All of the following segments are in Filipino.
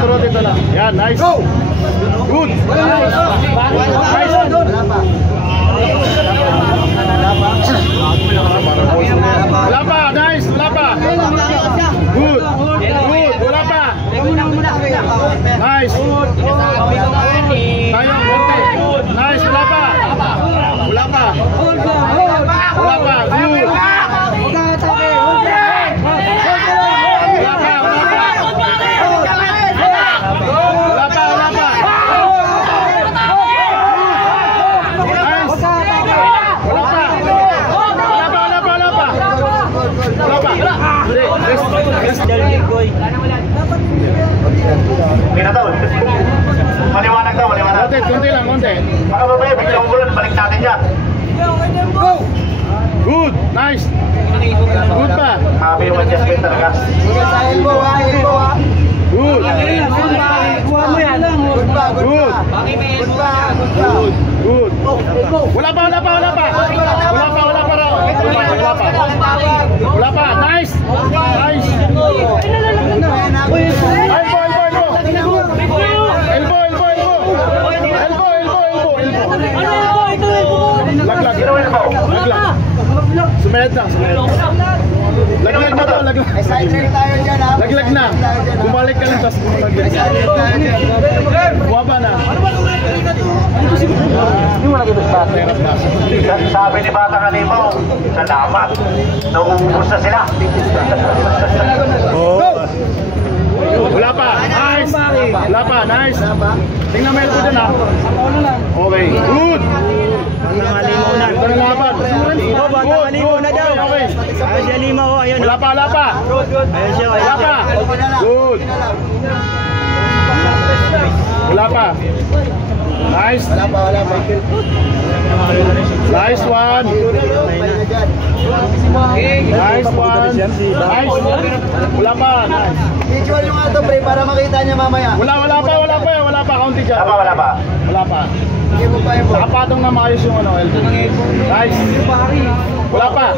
Rotate na lang. Yan, nice. Go! Good! Nice! Wala pa, nice! Wala pa! Good! Good! Wala pa! Nice! Tayo, konti! Nice! Wala pa! Wala pa! Wala pa! Good! Pinatol. Maliwanag daw, maliwanag. Konti lang, konti. Mga babae, biglang ulan, balik natin yan. Go! Good! Nice! Good pa! Sabi yung adjustment talaga. Good! Good! Good! Wala pa! Wala pa! Nice! Nice! Laglag. Sumayad lang. Laglag na to, laglag. Laglag na. Bumalik ka lang, tapos bumalik. Buwaba na. Sabi ni Bata Kalimaw, salamat. Nauubos na sila. Wala pa. Nice. Wala pa. Nice. Tingnan mo yung dyan ha. Okay. Good. Halimaw na. Ito na laban. Bata halimaw na daw. Ayun siya halimaw. Ayun. Wala pa. Ayun siya. Wala pa. Good. Wala pa. Nice. Wala pa. Nice one. Nice one. Nice. Wala pa. Nice. Visual yung ato pre para makita niya mamaya. Wala pa. Kaunti dyan. Wala pa. Wala pa. Sige mo pa yun po. Nakapatong na maayos yung ano, elbow. Nice. Wala pa.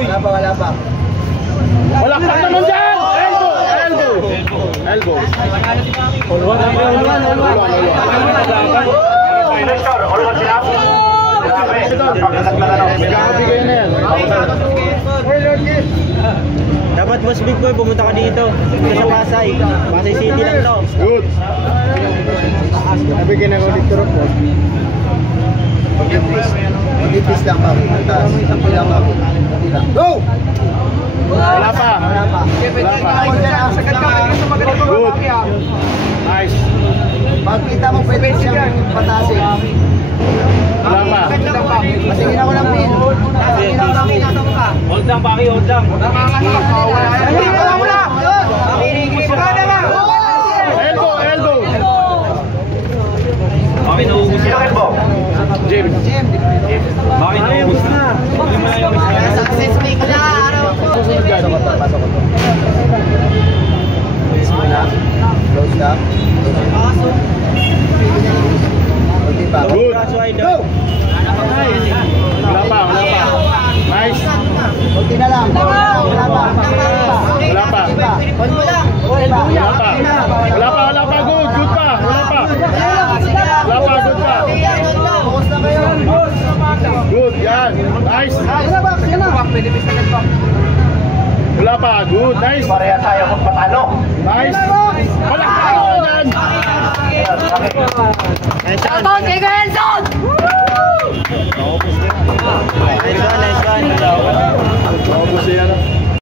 Wala pa naman dyan. Elbow. Ulwan sila. Magkakabigay na yan. Dapat Boss Big Boy, pumunta ka dito. Dito sa Pasay. Pasay City lang to. Good. Nabigyan ako dito rin po. Mag-ipis lang pa. Go! Wala pa. Good. Nice. Pagkita mo pwede siyang patasin. Wala pa. Masingin ako ng pin. Hold lang, Paki, hold lang. Elbow. Paki, naubos Sino elbow? Jim. Paki, naubos na. Success make na araw po. Susunod dyan. Pasok ko. Close up. Good. Go! Wala pa. Nice. Kunti na lang. Wala pa. Wala pa. Good pa. Good pa. Focus na kayo. Good. Yan. Nice. Wala pa. Good. Nice. Pareha tayo magpatalo. Nice. Wala pa. Yan. Okay. Shoutout kay Gelson!